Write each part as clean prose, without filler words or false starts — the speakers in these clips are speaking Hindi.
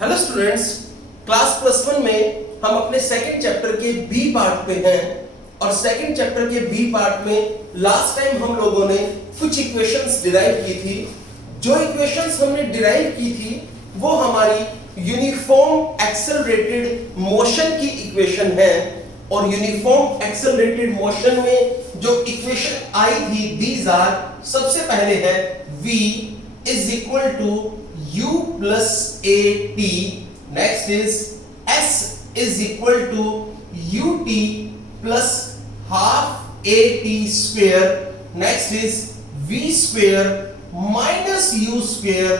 Hello students, class plus one में हम अपने सेकंड चैप्टर के बी पार्ट पे हैं और सेकंड चैप्टर के बी पार्ट में लास्ट टाइम हम लोगों ने कुछ इक्वेशंस डिराइव की थी। जो इक्वेशंस हमने डिराइव की थी वो हमारी यूनिफॉर्म एक्सेलरेटेड मोशन की इक्वेशन है और यूनिफॉर्म एक्सेलरेटेड मोशन में जो इक्वेशन आई थी दीज आर, सबसे पहले है v is equal to u plus at, next is s is equal to ut plus half at square, next is v square minus u square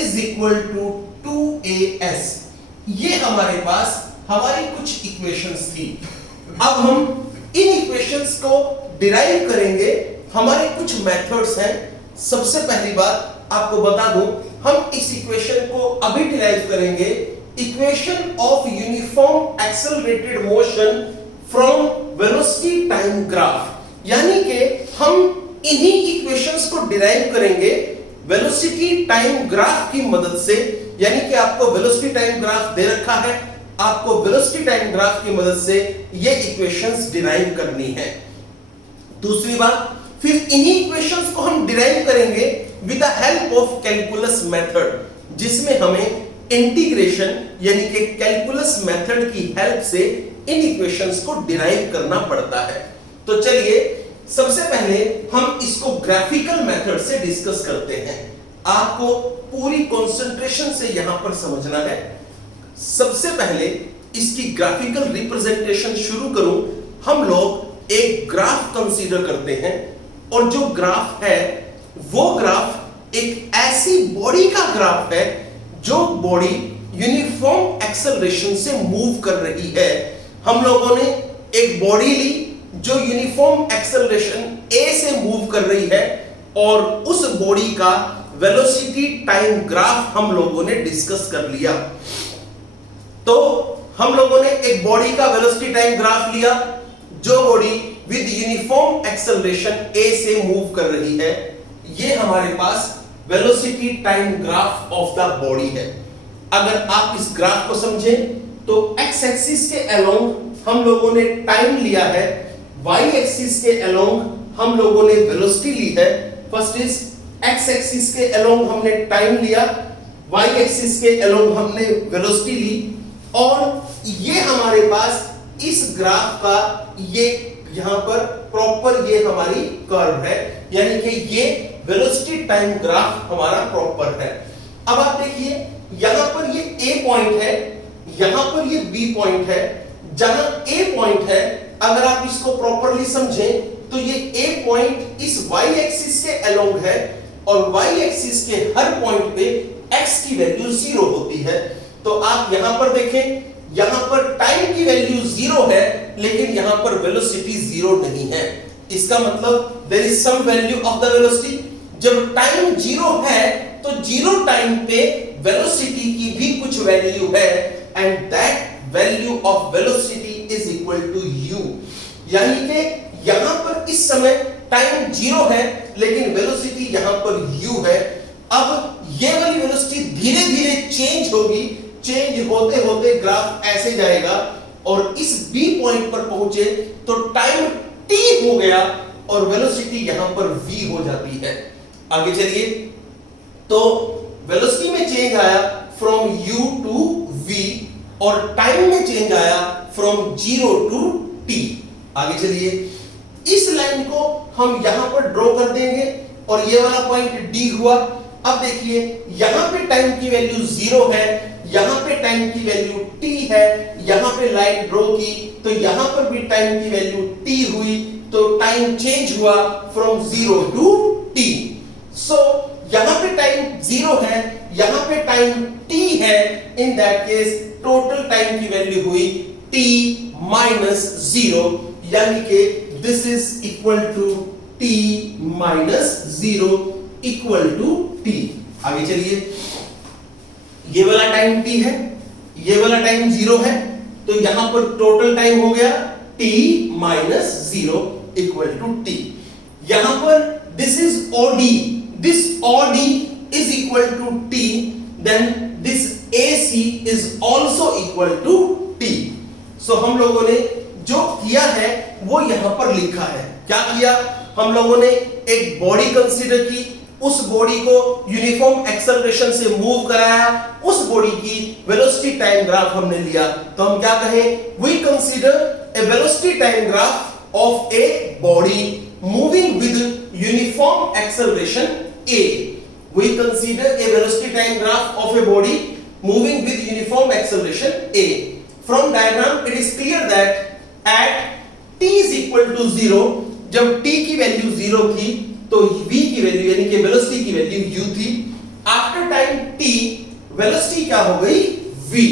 is equal to 2as। ये हमारे पास हमारी कुछ इक्वेशंस थी। अब हम इन इक्वेशंस को डिराइव करेंगे। हमारे कुछ मेथड्स हैं। सबसे पहली बात आपको बता दूं, हम इस इक्वेशन को अभी डिराइव करेंगे। Equation of uniform accelerated motion from velocity time graph, यानी कि हम इन्हीं इक्वेशंस को डिराइव करेंगे वेलोसिटी टाइम ग्राफ की मदद से। यानी कि आपको वेलोसिटी टाइम ग्राफ दे रखा है, आपको वेलोसिटी टाइम ग्राफ की मदद से ये इक्वेशंस डिराइव करनी है। दूसरी बात, फिर इन्हीं इक्वेशंस को हम डिराइव करेंगे with the help of calculus method, जिसमें हमें इंटीग्रेशन यानी कि कैलकुलस मेथड की हेल्प से इन इक्वेशंस को डिराइव करना पड़ता है। तो चलिए सबसे पहले हम इसको ग्राफिकल मेथड से डिस्कस करते हैं। आपको पूरी कंसंट्रेशन से यहां पर समझना है। सबसे पहले इसकी ग्राफिकल रिप्रेजेंटेशन शुरू करूं। हम लोग एक ग्राफ कंसीडर करते हैं और जो ग्राफ है वो ग्राफ एक ऐसी बॉडी का ग्राफ है जो बॉडी यूनिफॉर्म एक्सेलरेशन से मूव कर रही है। हम लोगों ने एक बॉडी ली जो यूनिफॉर्म एक्सेलरेशन a से मूव कर रही है और उस बॉडी का वेलोसिटी टाइम ग्राफ हम लोगों ने डिस्कस कर लिया। तो हम लोगों ने एक बॉडी का वेलोसिटी टाइम ग्राफ लिया जो body with uniform acceleration a से मूव कर रही है। ये हमारे पास velocity time graph of the body है। अगर आप इस ग्राफ को समझें तो x एक्सिस के अलोंग हम लोगों ने टाइम लिया है, y एक्सिस के अलोंग हम लोगों ने वेलोसिटी ली है। फर्स्ट इज x एक्सिस के अलोंग हमने टाइम लिया, y एक्सिस के अलोंग हमने वेलोसिटी ली और ये हमारे पास इस ग्राफ का ये यहां पर प्रॉपर ये हमारी कर्व है, यानी कि ये वेलोसिटी टाइम ग्राफ हमारा प्रॉपर है। अब आप देखिए यहां पर ये A पॉइंट है, यहां पर ये B पॉइंट है। जहां A पॉइंट है अगर आप इसको प्रॉपरली समझें तो ये A पॉइंट इस Y एक्सिस के अलोंग है और Y एक्सिस के हर पॉइंट पे x की वैल्यू 0 होती है। तो आप यहां पर देखें, यहां पर टाइम की वैल्यू 0 है लेकिन यहां पर वेलोसिटी 0 नहीं है। इसका मतलब there is some value of the velocity. जब टाइम 0 है तो 0 टाइम पे वेलोसिटी की भी कुछ वैल्यू है and that value of velocity is equal to u। यानी कि यहां पर इस समय टाइम 0 है लेकिन वेलोसिटी यहां पर u है। अब ये वाली वेलोसिटी धीरे धीरे चेंज होगी, चेंज होते होते ग्राफ ऐसे जाएगा और इस B पॉइंट पर पहुंचे तो टाइम t हो गया और वेलोसिटी यहां पर v हो जाती है। आगे चलिए, तो वेलोसिटी में चेंज आया फ्रॉम u टू v और टाइम में चेंज आया फ्रॉम 0 टू t। आगे चलिए, इस लाइन को हम यहां पर ड्रॉ कर देंगे और ये वाला पॉइंट d हुआ। अब देखिए यहां पे टाइम की वैल्यू 0 है, यहां पे टाइम की वैल्यू t है, यहां पे लाइन ड्रॉ की तो यहां पर भी टाइम की वैल्यू t हुई, तो टाइम चेंज हुआ फ्रॉम 0 टू t। सो यहां पे टाइम 0 है, यहां पे टाइम t है, in that case total time की वैल्यू हुई t माइनस 0, यानी कि this is equal to t minus 0 equal to t। आगे चलिए, ये वाला टाइम t है, ये वाला टाइम 0 है, तो यहां पर टोटल टाइम हो गया t minus 0 equal to t। यहां पर this is OD, this OD is equal to t, then this AC AC is also equal to T। सो हम लोगों ने जो किया है वो यहां पर लिखा है। क्या किया? हम लोगों ने एक बॉडी कंसीडर की, उस बॉडी को यूनिफॉर्म एक्सेलरेशन से मूव कराया, उस बॉडी की वेलोसिटी टाइम ग्राफ हमने लिया। तो हम क्या कहें? We consider a velocity time graph of a body moving with uniform acceleration a। We consider a velocity time graph of a body moving with uniform acceleration a. From diagram it is clear that at t is equal to 0, जब t की वैल्यू 0 थी तो v की वैल्यू यानी कि वेलोसिटी की वैल्यू u थी। आफ्टर टाइम t वेलोसिटी क्या हो गई? v।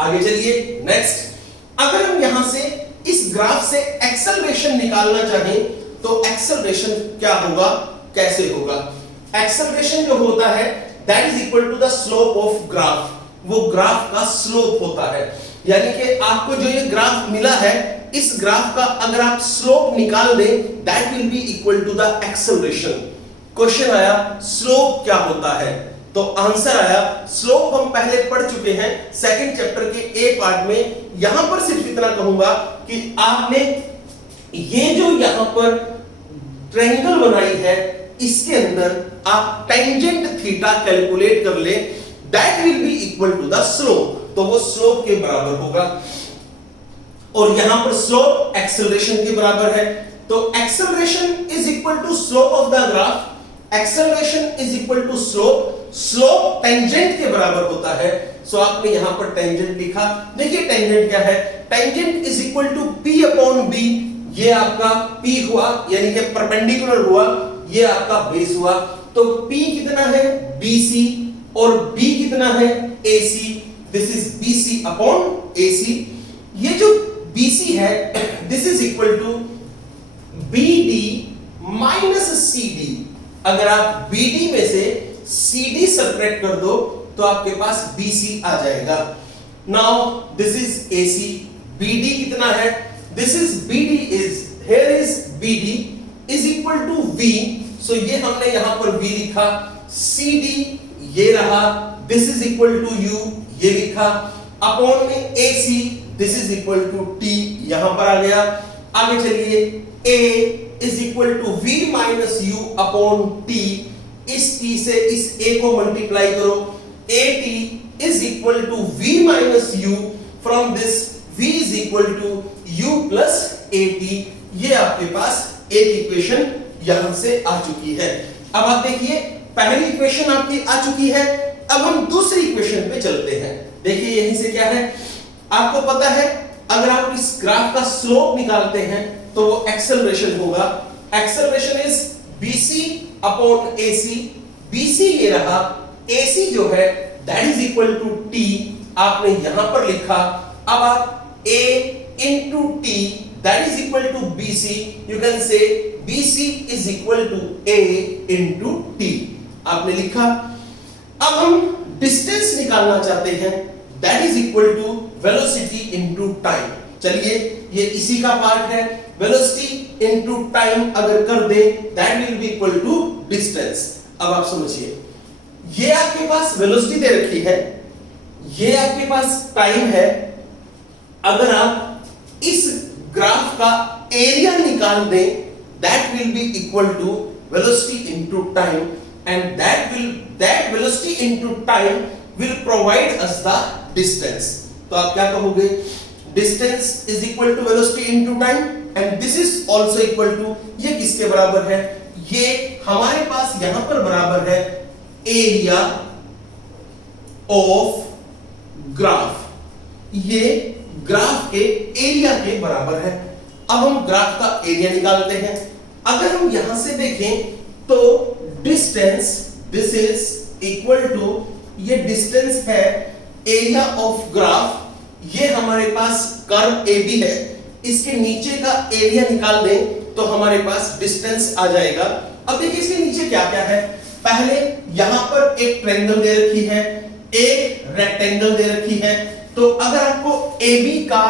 आगे चलिए नेक्स्ट। अगर हम यहां से इस ग्राफ से एक्सेलरेशन निकालना चाहें तो एक्सेलरेशन क्या होगा, कैसे होगा? एक्सेलरेशन जो होता है that is equal to the slope of graph. वो ग्राफ का स्लोप होता है, यानी कि आपको जो ये ग्राफ मिला है इस ग्राफ का अगर आप स्लोप निकाल दें that will be equal to the acceleration. Question आया स्लोप क्या होता है, तो आंसर आया स्लोप हम पहले पढ़ चुके हैं सेकंड चैप्टर के ए पार्ट में। यहां पर सिर्फ इतना कहूंगा कि आपने ये जो यहां पर ट्रायंगल बनाई है इसके अंदर आप टेंजेंट थीटा कैलकुलेट कर ले, that will be equal to the slope. तो वो स्लोप के बराबर होगा और यहां पर स्लोप एक्सेलरेशन के बराबर है। तो acceleration is equal to slope of the graph, acceleration is equal to slope, slope tangent के बराबर होता है। सो आपने यहां पर टेंजेंट लिखा। देखिए टेंजेंट क्या है? Tangent is equal to p upon b। ये आपका p हुआ यानी कि परपेंडिकुलर हुआ, ये आपका बेस हुआ। तो P कितना है? BC और B कितना है? AC। This is BC upon AC। ये जो BC है this is equal to BD minus CD। अगर आप BD में से CD सब्ट्रैक्ट कर दो तो आपके पास BC आ जाएगा। Now this is AC, BD कितना है? This is BD is here is BD is equal to V। सो ये हमने यहां पर V लिखा, CD ये रहा, this is equal to U ये लिखा, अपॉन में AC this is equal to T यहां पर आ गया। आगे चलिए A is equal to V minus U upon T। इस T से इस A को मल्टीप्लाई करो, AT is equal to V minus U। From this V is equal to U plus AT। ये आपके पास एक इक्वेशन यहां से आ चुकी है। अब आप देखिए पहली इक्वेशन आपकी आ चुकी है, अब हम दूसरी इक्वेशन पे चलते हैं। देखिए यहीं से क्या है, आपको पता है अगर आप इस ग्राफ का स्लोप निकालते हैं तो वो एक्सेलरेशन होगा। Acceleration is BC upon AC। BC ये रहा, AC जो है that is equal to T, आपने यहां पर लिखा। अब आप A into T that is equal to BC, you can say BC is equal to A into T, आपने लिखा। अब हम डिस्टेंस निकालना चाहते हैं, that is equal to velocity into time। चलिए ये इसी का पार्ट है, velocity into time अगर कर दे that will be equal to distance। अब आप समझिए ये आपके पास velocity दे रखी है, ये आपके पास टाइम है। अगर आप इस ग्राफ का एरिया निकाल दें that will be equal to velocity into time and that velocity into time will provide us the distance। तो आप क्या कहोगे? distance is equal to velocity into time and this is also equal to, ये किसके बराबर है? ये हमारे पास यहां पर बराबर है एरिया ऑफ ग्राफ। ये ग्राफ के एरिया के बराबर है। अब हम ग्राफ का एरिया निकालते हैं। अगर हम यहां से देखें तो distance this is equal to, ये डिस्टेंस है एरिया ऑफ ग्राफ। ये हमारे पास कर्व AB है, इसके नीचे का एरिया निकाल दें तो हमारे पास डिस्टेंस आ जाएगा। अब देखिए इसके नीचे क्या क्या है। पहले यहां पर एक ट्रायंगल दे रखी है, एक रेक्टेंगल दे रखी है। तो अगर आपको AB का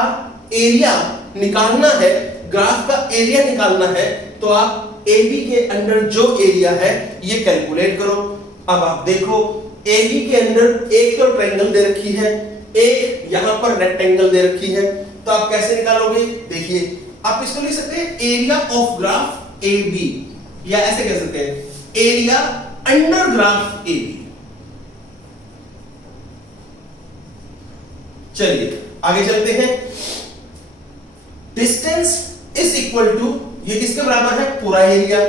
एरिया निकालना है, ग्राफ का एरिया निकालना है, तो आप AB के अंदर जो एरिया है ये कैलकुलेट करो। अब आप देखो AB के अंदर एक तो ट्रायंगल दे रखी है, एक यहां पर रेक्टेंगल दे रखी है, तो आप कैसे निकालोगे? देखिए आप इसको लिख सकते हैं एरिया ऑफ ग्राफ AB, या ऐसे कह सकते हैं एरिया अंडर ग्राफ AB। चलिए आगे चलते हैं। डिस्टेंस इज इक्वल टू, ये किसके बराबर है? पूरा एरिया।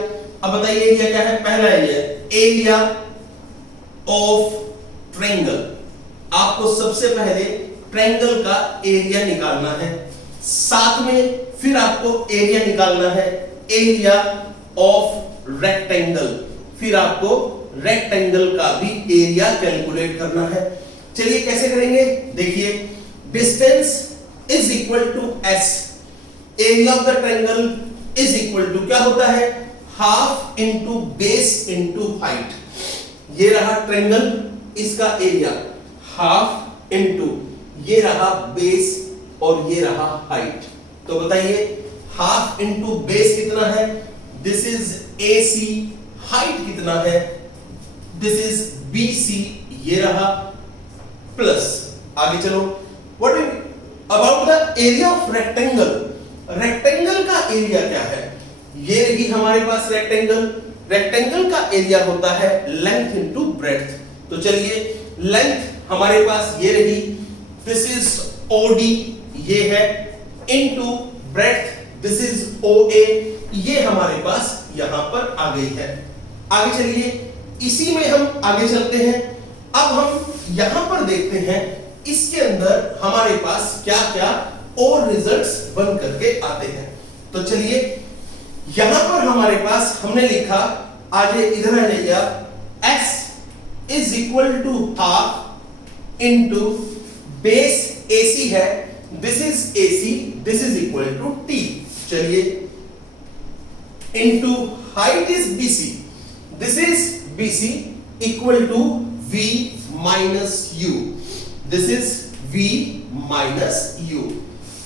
अब बताइए एरिया क्या है? पहला एरिया ऑफ ट्रायंगल। आपको सबसे पहले ट्रायंगल का एरिया निकालना है, साथ में फिर आपको एरिया निकालना है एरिया ऑफ रेक्टेंगल, फिर आपको रेक्टेंगल का भी एरिया कैलकुलेट करना है। चलिए कैसे करेंगे? देखिए distance is equal to S, area of the triangle is equal to क्या होता है? Half into base into height. ये रहा ट्रायंगल, इसका एरिया हाफ इंटू ये रहा बेस और ये रहा हाइट। तो बताइए हाफ इंटू बेस कितना है? This is AC। हाइट कितना है? This is BC। ये रहा प्लस, आगे चलो what about the area of rectangle. Rectangle का एरिया क्या है? ये रही हमारे पास रेक्टेंगल, रेक्टेंगल का एरिया होता है लेंथ इनटू ब्रेड्थ। तो चलिए लेंथ हमारे पास ये रही, दिस इज OD, ये है, into breadth this is OA, ये हमारे पास यहां पर आ गई है। आगे चलिए इसी में हम आगे चलते हैं। अब हम यहां पर देखते हैं इसके अंदर हमारे पास क्या क्या और रिजल्ट्स बन करके आते हैं। तो चलिए यहां पर हमारे पास हमने लिखा, आज इधर आ जाइए, S is equal to half into base AC है, this is AC, this is equal to T। चलिए into height is BC, this is BC equal to V minus U, this is V minus U।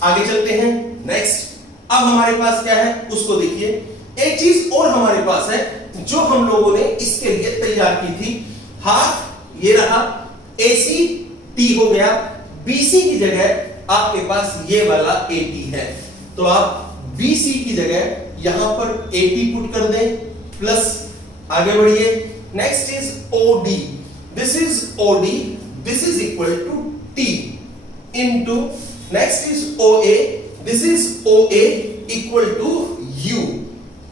आगे चलते हैं नेक्स्ट। अब हमारे पास क्या है उसको देखिए। एक चीज और हमारे पास है जो हम लोगों ने इसके लिए तैयार की थी, हाफ ये रहा, AC T हो गया, BC की जगह आपके पास ये वाला AT है, तो आप BC की जगह यहां पर AT पुट कर दें, प्लस आगे बढ़िए। Next is OD, this is OD, this is equal to T into next is OA, this is OA equal to U।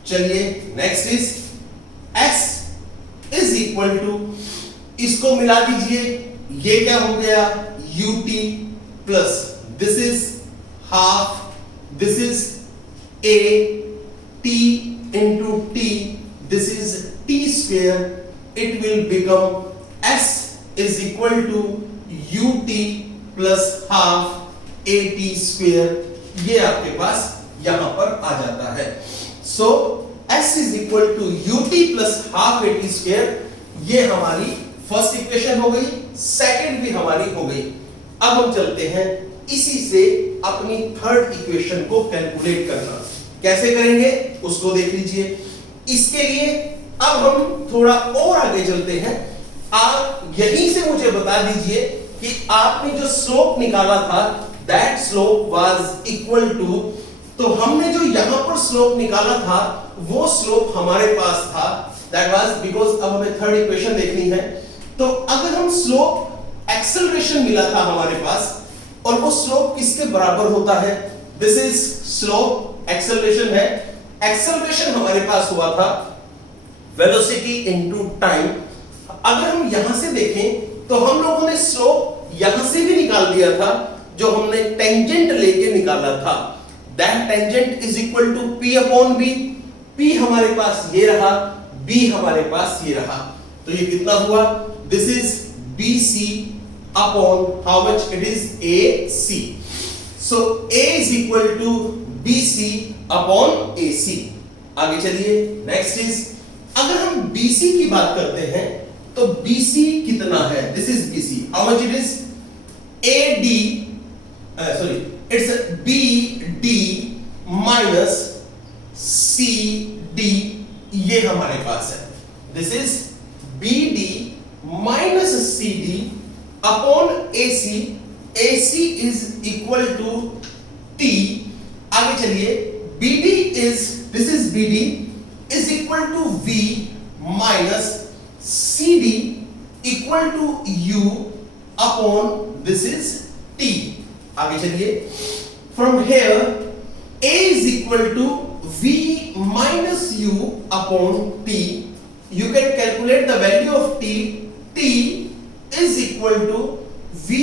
चलिए next is S is equal to, इसको मिला दीजिए, ये क्या हो गया? UT plus this is half, this is A T into T, this is T square, it will become S is equal to UT plus half AT square। ये आपके पास यहां पर आ जाता है। So S is equal to UT plus half AT square, ये हमारी फर्स्ट इक्वेशन हो गई, सेकंड भी हमारी हो गई। अब हम चलते हैं इसी से अपनी थर्ड इक्वेशन को कैलकुलेट करना। कैसे करेंगे उसको देख लीजिए। इसके लिए अब हम थोड़ा और आगे चलते हैं। आप यहीं से मुझे बता दीजिए कि आपने जो स्लोप निकाला था that slope was equal to, तो हमने जो यहां पर स्लोप निकाला था वो स्लोप हमारे पास था दैट वाज, बिकॉज अब हमें थर्ड इक्वेशन देखनी है। तो अगर हम स्लोप एक्सेलरेशन मिला था हमारे पास और वो स्लोप किसके बराबर होता है? दिस इज स्लोप, एक्सेलरेशन है, एक्सेलरेशन हमारे पास हुआ था वेलोसिटी इनटू टाइम। अगर हम यहां से देखें तो हम लोगों ने स्लोप यहां से भी निकाल दिया था, जो हमने टेंजेंट लेके निकाला था, that tangent is equal to P upon B। P हमारे पास ये रहा, B हमारे पास ये रहा, तो ये कितना हुआ? This is BC upon how much it is AC, so A is equal to BC upon AC। आगे चलिए नेक्स्ट इज, अगर हम BC की बात करते हैं तो BC कितना है? This is BC, how much it is? AD sorry it's BD minus CD, ये हमारे पास है, this is BD minus C D upon A C, A C is equal to T. आगे चलिए, B D is, this is B D is equal to V minus C D equal to U upon this is T. आगे चलिए, from here a is equal to v minus u upon t. You can calculate the value of t. T is equal to v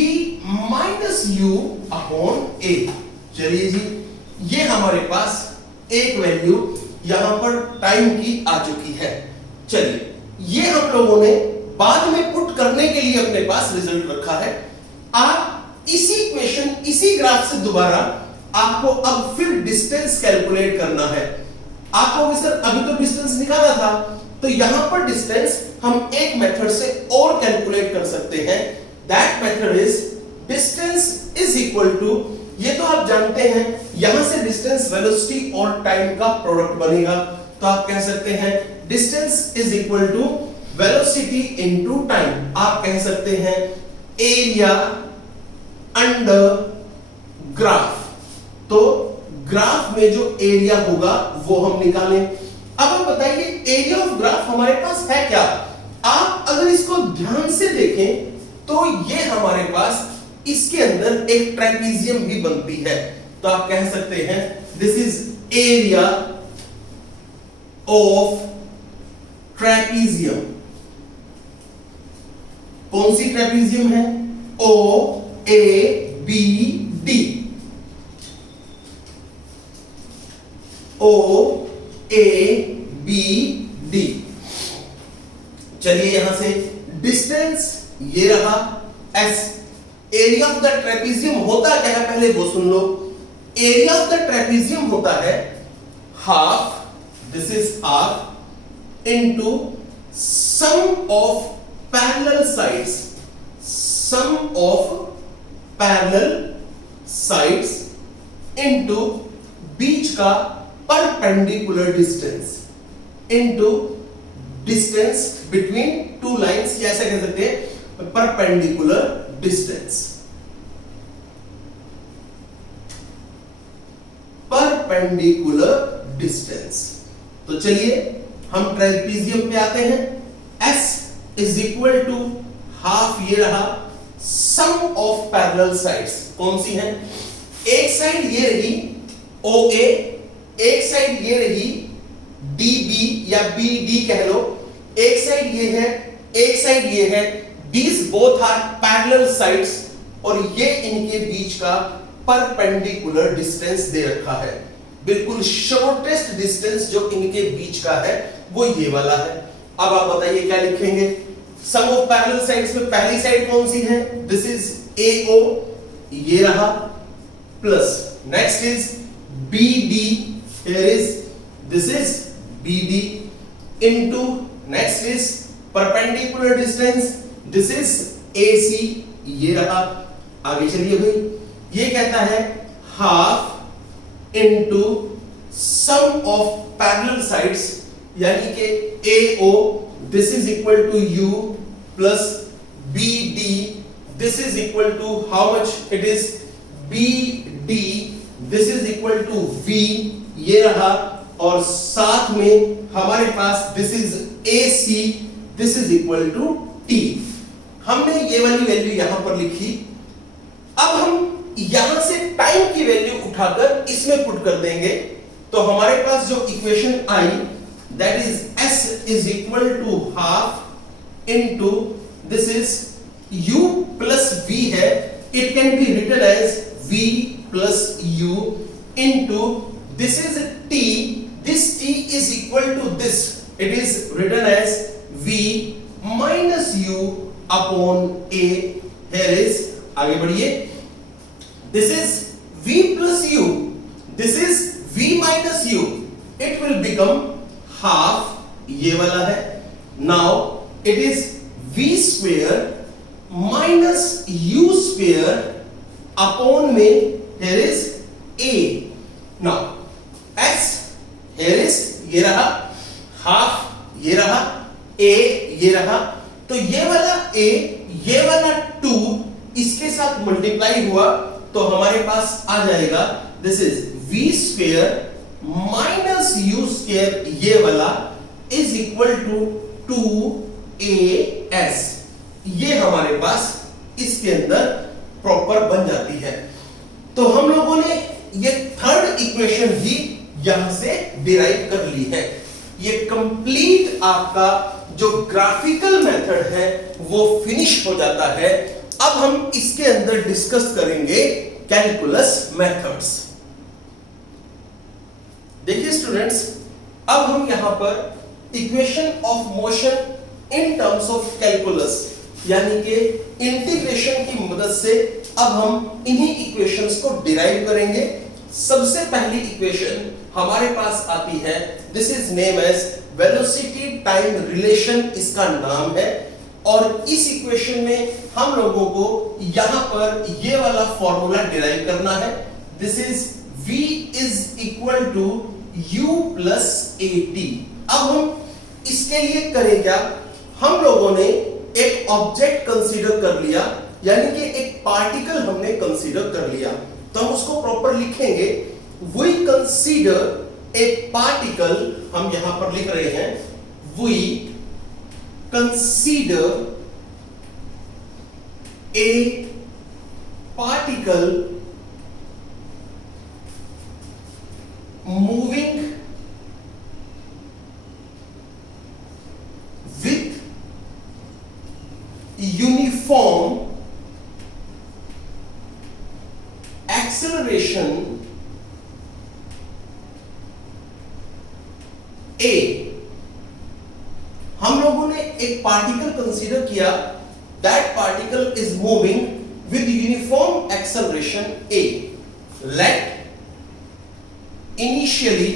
minus u upon a. चलिए जी, ये हमारे पास एक वैल्यू यहां पर टाइम की आ चुकी है। चलिए, ये हम लोगों ने बाद में पुट करने के लिए अपने पास रिजल्ट रखा है। आप इसी इक्वेशन, इसी ग्राफ से दोबारा आपको अब फिर डिस्टेंस कैलकुलेट करना है। आपको सर अभी तो डिस्टेंस निकाला था, तो यहां पर डिस्टेंस हम एक मेथड से और कैलकुलेट कर सकते हैं। That method is distance is equal to, ये तो आप जानते हैं, यहां से डिस्टेंस वेलोसिटी और टाइम का प्रोडक्ट बनेगा। तो आप कह सकते हैं distance is equal to velocity into time. आप कह सकते हैं एरिया अंडर ग्राफ। तो ग्राफ में जो एरिया होगा वो हम निकालें। अब आप बताइए एरिया ऑफ ग्राफ हमारे पास है क्या? आप अगर इसको ध्यान से देखें तो ये हमारे पास इसके अंदर एक ट्रेपीजियम भी बनती है। तो आप कह सकते हैं this is area of trapezium. कौन सी ट्रेपीजियम है? O A B D. O A B D. चलिए यहां से डिस्टेंस ये रहा S. Area of the trapezium होता क्या है पहले वो सुन लो। एरिया ऑफ द ट्रेपीजियम होता है half, this is half into sum of parallel sides, sum of parallel sides into बीच का perpendicular distance into distance between two lines, या ऐसा कह सकते हैं परपेंडिकुलर डिस्टेंस, परपेंडिकुलर डिस्टेंस। तो चलिए हम ट्रेपीजियम पे आते हैं। S is equal to half, ये रहा, सम ऑफ पैरेलल साइड्स कौन सी हैं? एक साइड ये रही OA, एक साइड ये रही DB या BD कह लो, एक साइड ये है, एक साइड ये है। These both are parallel sides और ये इनके बीच का परपेंडिकुलर डिस्टेंस दे रखा है। बिल्कुल शॉर्टेस्ट डिस्टेंस जो इनके बीच का है वो ये वाला है। अब आप बताइए क्या लिखेंगे? सम ऑफ पैरेलल साइड्स में पहली साइड कौन सी है? दिस इज AO, ये रहा, plus next is BD, here is this is BD into next is perpendicular distance, this is AC, ये रहा। आगे चलिए भाई, ये कहता है half into sum of parallel sides, यानी कि AO this is equal to U plus BD this is equal to how much? It is BD this is equal to V, ये रहा, और साथ में हमारे पास this is AC this is equal to T। हमने ये वाली वैल्यू यहां पर लिखी। अब हम यहां से टाइम की वैल्यू उठाकर इसमें पुट कर देंगे, तो हमारे पास जो equation I that is S is equal to half into this is U plus V है, it can be written as V plus U into this is T, this T is equal to this, it is written as V minus U upon A। here is, आगे बढ़िए, this is V plus U, this is V minus U, it will become half, ये वाला है। now it is V square minus U square upon में here is A। now S here is, ये रहा, half ये रहा, A ये रहा, तो ये वाला a, ये वाला 2 इसके साथ मल्टीप्लाई हुआ तो हमारे पास आ जाएगा this is v square minus u square, ये वाला इज इक्वल टू 2as। ये हमारे पास इसके अंदर प्रॉपर बन जाती है। तो हम लोगों ने ये थर्ड इक्वेशन भी यहां से डिराइव कर ली है। ये कंप्लीट आपका जो ग्राफिकल मेथड है वो फिनिश हो जाता है। अब हम इसके अंदर डिस्कस करेंगे कैलकुलस मेथड्स। देखिए स्टूडेंट्स, अब हम यहां पर equation of motion in terms of calculus यानी कि इंटीग्रेशन की मदद से अब हम इन्हीं इक्वेशंस को डिराइव करेंगे। सबसे पहली इक्वेशन हमारे पास आती है, this is name as velocity time relation, इसका नाम है। और इस इक्वेशन में हम लोगों को यहां पर ये वाला फॉर्मूला डिराइव करना है, this is v is equal to u plus at। अब हम इसके लिए करें क्या, हम लोगों ने एक ऑब्जेक्ट कंसीडर कर लिया, यानी कि एक पार्टिकल हमने कंसीडर कर लिया, तो हम उसको प्रॉपर लिखेंगे। वी कंसीडर ए पार्टिकल, हम यहां पर लिख रहे हैं we consider a particle moving with uniform acceleration a। हम लोगों ने एक पार्टिकल कंसीडर किया, that particle is moving with uniform acceleration a। Let initially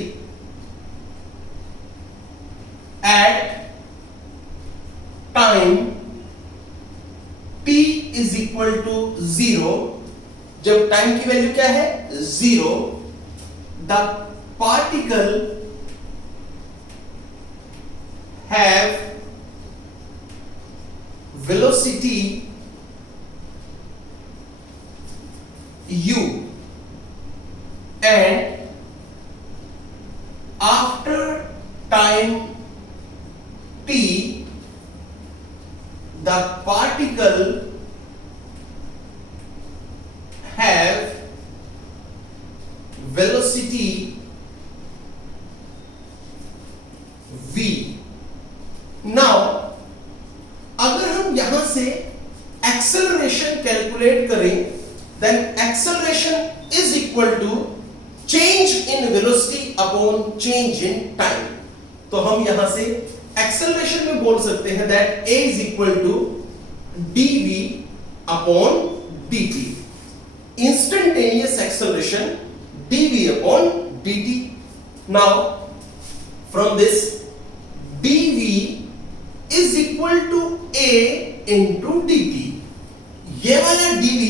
at time t is equal to 0, जब टाइम की वैल्यू क्या है 0, the particle have velocity u and after time t the particle have velocity v। now अगर हम यहां से एक्सेलरेशन कैलकुलेट करें, then acceleration is equal to change in velocity upon change in time। तो हम यहां से एक्सेलरेशन में बोल सकते हैं that a is equal to dv upon dt, instantaneous acceleration dv upon dt। now from this dv is equal to a into dt, ये वाला dv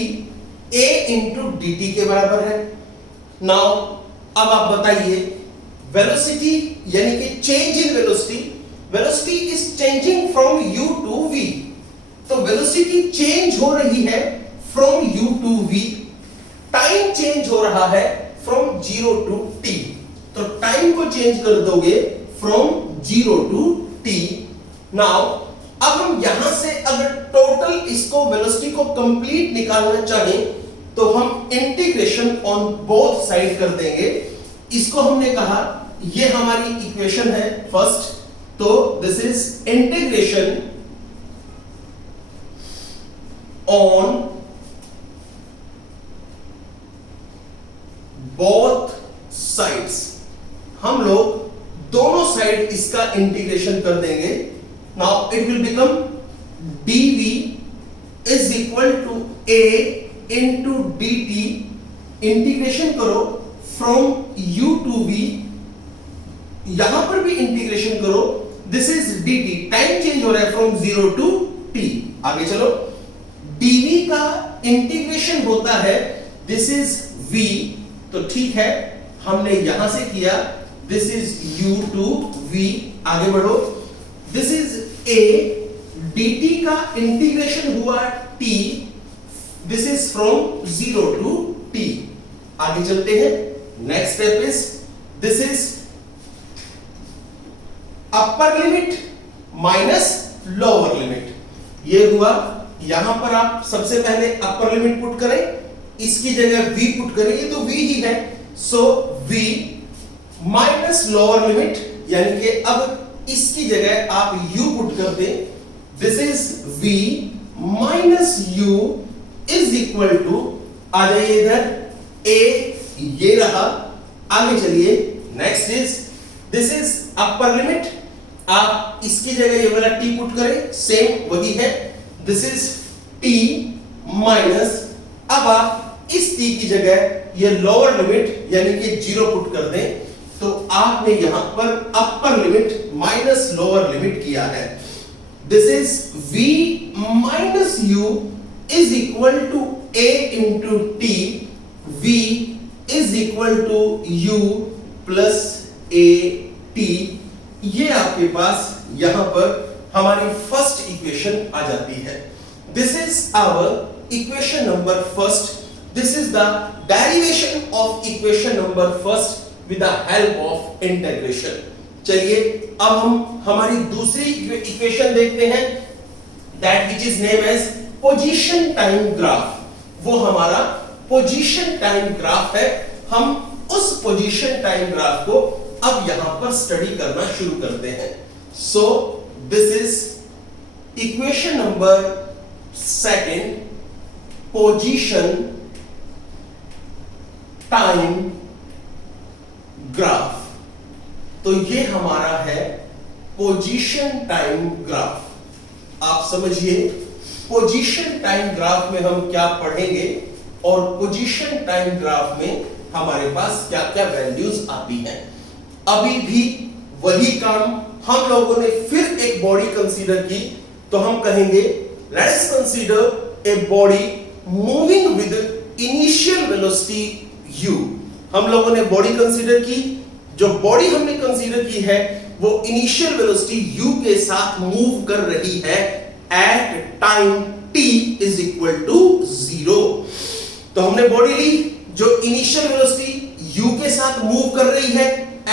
a into dt के बराबर है। now अब आप बताइए, वेलोसिटी यानी कि change in velocity, velocity is changing from u to v, तो वेलोसिटी चेंज हो रही है from u to v, time change हो रहा है फ्रॉम 0 टू t, तो टाइम को चेंज कर दोगे फ्रॉम 0 टू t। नाउ अब हम यहां से अगर टोटल इसको वेलोसिटी को कंप्लीट निकालना चाहें तो हम इंटीग्रेशन ऑन बोथ साइड कर देंगे। इसको हमने कहा ये हमारी इक्वेशन है फर्स्ट, तो this is integration on both sides, हम लोग दोनों साइड इसका इंटीग्रेशन कर देंगे। Now it will become dv is equal to a into dt, integration करो फ्रॉम u टू v, यहां पर भी इंटीग्रेशन करो, this is dt, time change हो रहा है फ्रॉम 0 टू t। आगे चलो, dv का इंटीग्रेशन होता है दिस इज v, तो ठीक है हमने यहां से किया, this is u to v। आगे बढ़ो, दिस इज a, dt का इंटीग्रेशन हुआ t, this is from 0 to t। आगे चलते हैं, next step is this is upper limit minus lower limit. ये हुआ, यहां पर आप सबसे पहले अपर लिमिट पुट करें, इसकी जगह v पुट करें, ये तो v ही है, सो v माइनस लोअर लिमिट, यानी कि अब इसकी जगह आप u पुट कर दें, this is v minus u is equal to, आ जाइए इधर, a ये रहा। आगे चलिए, next is this is upper limit, आप इसकी जगह ये वाला t पुट करें, सेम वही है, दिस इज t माइनस, अब आप इस t की जगह ये लोअर लिमिट यानी कि 0 पुट कर दें, तो आपने यहां पर upper limit minus lower limit किया है। This is v minus u is equal to a into t, v is equal to u plus a t। ये आपके पास यहां पर हमारी फर्स्ट इक्वेशन आ जाती है। This is our equation number first, this is the derivation of equation number first with the help of integration. चलिए अब हम हमारी दूसरी इक्वेशन देखते हैं, that which is name as position time graph. वो हमारा पोजीशन टाइम ग्राफ है। हम उस पोजीशन टाइम ग्राफ को अब यहां पर स्टडी करना शुरू करते हैं। So this is equation number second, position time graph. तो ये हमारा है पोजीशन टाइम ग्राफ। आप समझिए पोजीशन टाइम ग्राफ में हम क्या पढ़ेंगे और पोजीशन टाइम ग्राफ में हमारे पास क्या क्या वैल्यूज आती हैं। अभी भी वही काम हम लोगों ने फिर एक बॉडी कंसीडर की, तो हम कहेंगे let's consider a body moving with initial velocity u। हम लोगों ने बॉडी कंसीडर की, जो बॉडी हमने कंसीडर की है वो इनिशियल वेलोसिटी u के साथ मूव कर रही है at time t is equal to 0। तो हमने बॉडी ली जो इनिशियल वेलोसिटी u के साथ मूव कर रही है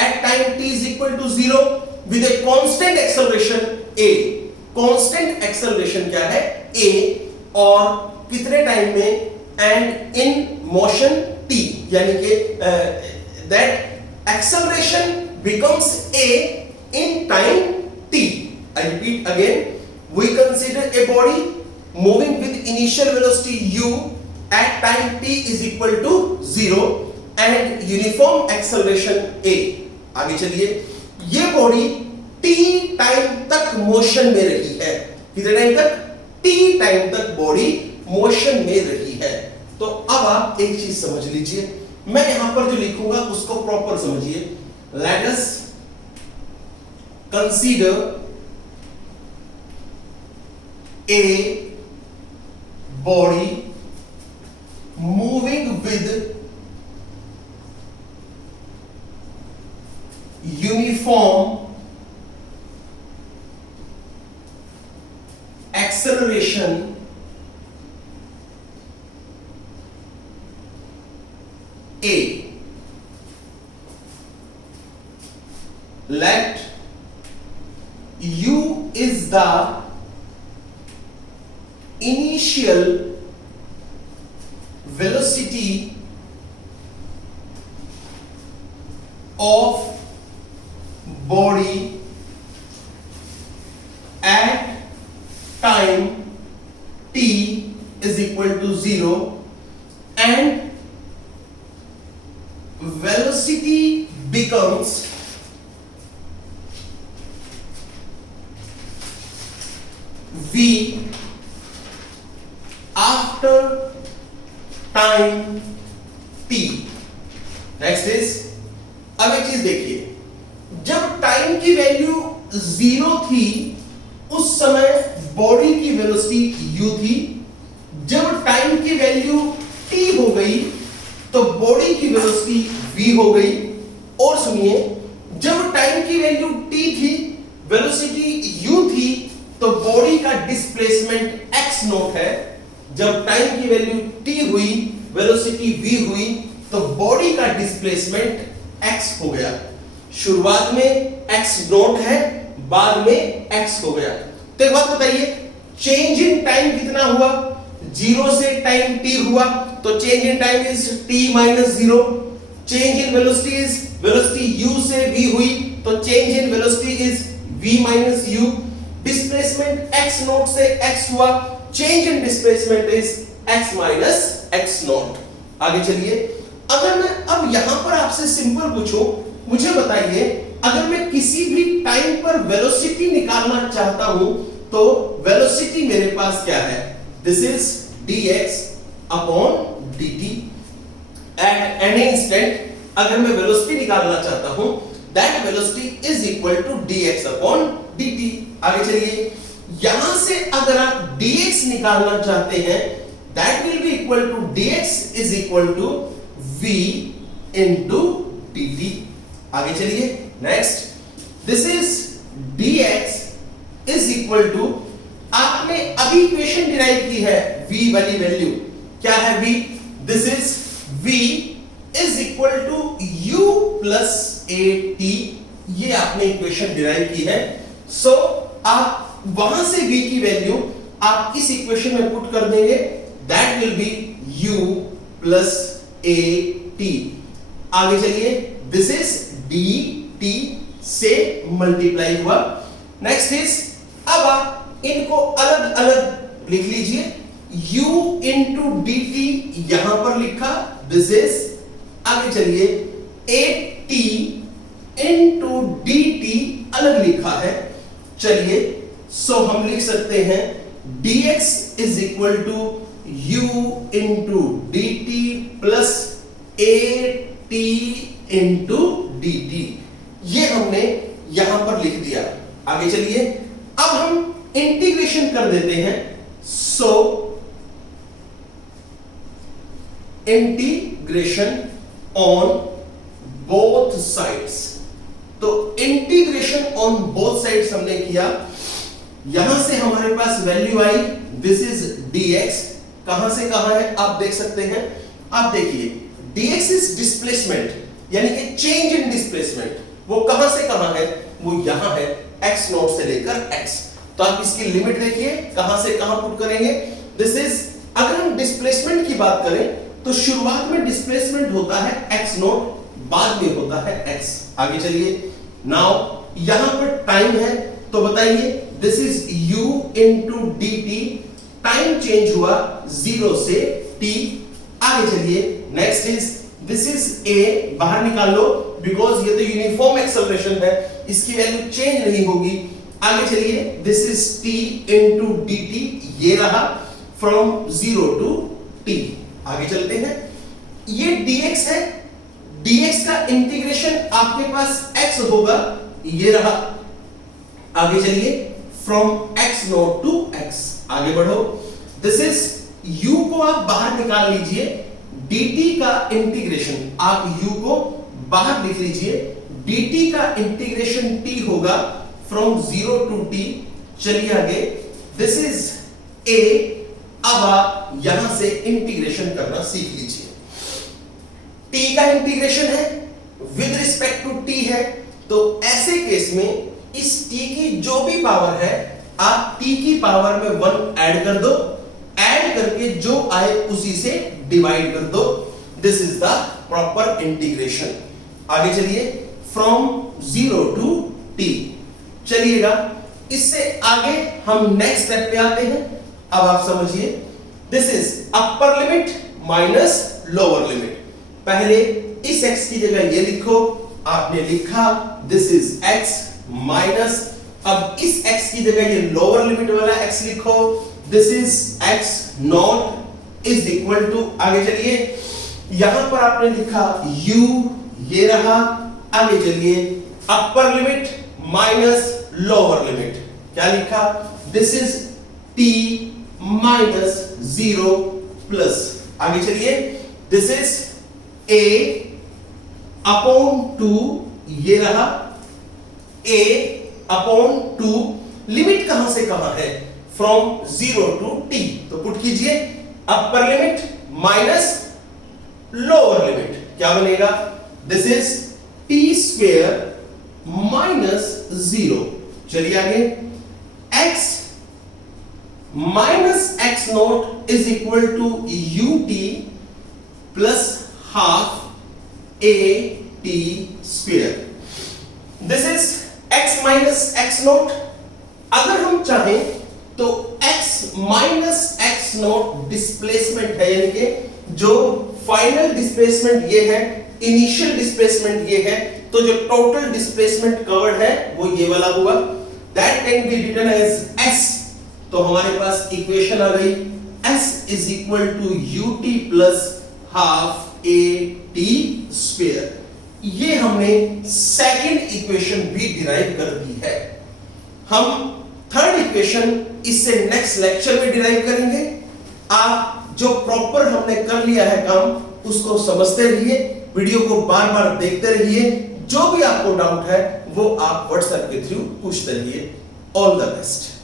at time t is equal to 0 with a constant acceleration a। Constant acceleration क्या है? a, और कितने टाइम में? एंड इन मोशन t, यानी कि that acceleration becomes a in time t। I repeat again, we consider a body moving with initial velocity u at time t is equal to 0 and uniform acceleration a। आगे चलिए, ये बॉडी t टाइम तक मोशन में रही है। कितने टाइम तक? t टाइम तक बॉडी मोशन में रही है। तो अब आप एक चीज समझ लीजिए, मैं यहां पर जो लिखूंगा उसको प्रॉपर समझिए। Let us consider a body moving with uniform acceleration a। Let u is the initial velocity of body at time t is equal to 0 and velocity becomes v after time t। Next is, अब एक चीज देखिए, जब टाइम की वैल्यू 0 थी उस समय बॉडी की वेलोसिटी u थी। जब टाइम की वैल्यू t हो गई तो बॉडी की वेलोसिटी v हो गई। और सुनिए, जब टाइम की वैल्यू t थी, वेलोसिटी u थी, तो बॉडी का जब टाइम की वैल्यू t हुई, वेलोसिटी v हुई, तो बॉडी का डिस्प्लेसमेंट x हो गया। शुरुआत में x नॉट है, बाद में x हो गया। तो एक बात बताइए, चेंज इन टाइम कितना हुआ? 0 से टाइम t हुआ, तो change in time is t minus 0। Change in velocity is, velocity u से v हुई, तो change in velocity is v minus u। Displacement x not से x हुआ, change in displacement is x minus x not. आगे चलिए, अगर मैं अब यहां पर आपसे सिंपल पूछूं, मुझे बताइए अगर मैं किसी भी टाइम पर वेलोसिटी निकालना चाहता हूं, तो वेलोसिटी मेरे पास क्या है? This is dx upon dt। At any instant अगर मैं वेलोसिटी निकालना चाहता हूं, that velocity is equal to dx upon dt। आगे चलिए, यहां से अगर आप dx निकालना चाहते हैं, that will be equal to dx is equal to v into dt। आगे चलिए, next, this is dx is equal to, आपने अभी इक्वेशन डिराइव की है v वाली वैल्यू, क्या है v? This is v is equal to u plus at, ये आपने इक्वेशन डिराइव की है। सो आप वहां से v की वैल्यू आप इस इक्वेशन में पुट कर देंगे, that will B u plus at। आगे चलिए, दिस इज dt से मल्टीप्लाई हुआ। नेक्स्ट इज, अब आप इनको अलग अलग लिख लीजिए, u इंटू dt यहां पर लिखा, दिस इज, आगे चलिए, at इंटू dt अलग लिखा है। चलिए, सो हम लिख सकते हैं dx is equal to u into dt plus at into dt। ये हमने यहां पर लिख दिया। आगे चलिए, अब हम इंटीग्रेशन कर देते हैं। So integration on both sides, तो इंटीग्रेशन ऑन बोथ साइड्स हमने किया। यहां से हमारे पास वैल्यू आई, दिस इज dx, कहां से कहां है आप देख सकते हैं। आप देखिए, dx इज डिस्प्लेसमेंट, यानी कि चेंज इन डिस्प्लेसमेंट, वो कहां से कहां है? वो यहां है, x नॉट से लेकर x। तो आप इसकी लिमिट देखिए, कहां से कहां पुट करेंगे। दिस इज, अगर हम डिस्प्लेसमेंट की बात करें तो शुरुआत में डिस्प्लेसमेंट होता है x नॉट, बाद में होता है x। आगे चलिए, नाउ यहां पर टाइम है, तो बताइए, this is u into dt, time change हुआ 0 से t। आगे चलिए, next is, this is a, बाहर निकाल लो, बिकॉज ये तो यूनिफॉर्म एक्सेलरेशन है, इसकी वैल्यू चेंज नहीं होगी। आगे चलिए, this is t into dt, ये रहा फ्रॉम 0 टू t। आगे चलते हैं, ये dx है, dx का इंटीग्रेशन आपके पास x होगा, ये रहा। आगे चलिए, from x not to x, आगे बढ़ो। दिस इज, u को आप बाहर निकाल लीजिए, dt का इंटीग्रेशन आप u को बाहर लिख लीजिए, dt का इंटीग्रेशन t होगा फ्रॉम 0 टू t। चलिए आगे, दिस इज a, अब आप यहां से इंटीग्रेशन करना सीख लीजिए। t का इंटीग्रेशन है, विद रिस्पेक्ट टू t है, तो ऐसे केस में इस t की जो भी पावर है, आप t की पावर में 1 ऐड कर दो, ऐड करके जो आए उसी से डिवाइड कर दो। This is the proper integration. आगे चलिए, फ्रॉम 0 टू t। चलिएगा, इससे आगे हम नेक्स्ट स्टेप पे आते हैं। अब आप समझिए, this is upper limit minus lower limit. पहले इस x की जगह ये लिखो, आपने लिखा, दिस इज x माइनस, अब इस x की जगह ये लोअर लिमिट वाला x लिखो, this is x not is equal to, आगे चलिए, यहां पर आपने लिखा u, ये रहा। आगे चलिए, अपर लिमिट माइनस लोअर लिमिट, क्या लिखा? This is t minus 0 plus, आगे चलिए, दिस इज a अपॉन 2, ये रहा, a अपॉन 2। लिमिट कहां से कहां है? फ्रॉम 0 टू t, तो पुट कीजिए, upper limit minus lower limit क्या बनेगा? This is T square minus 0। चलिए आगे, x minus X not is equal to U T plus half A T square. This is x minus X not. अगर हम चाहें तो x minus X not displacement है, यानी कि जो फाइनल डिस्प्लेसमेंट ये है, इनिशियल डिस्प्लेसमेंट ये है, तो जो टोटल डिस्प्लेसमेंट कवर्ड है वो ये वाला हुआ। That can be written as s। तो हमारे पास इक्वेशन आ गई s is equal to U T plus half A T square. ये हमने सेकंड इक्वेशन भी डिराइव कर दी है। हम थर्ड इक्वेशन इससे नेक्स्ट लेक्चर में डिराइव करेंगे। आप जो प्रॉपर हमने कर लिया है काम उसको समझते रहिए, वीडियो को बार बार देखते रहिए। जो भी आपको डाउट है वो आप व्हाट्सएप के थ्रू पूछते रहिए। All the best.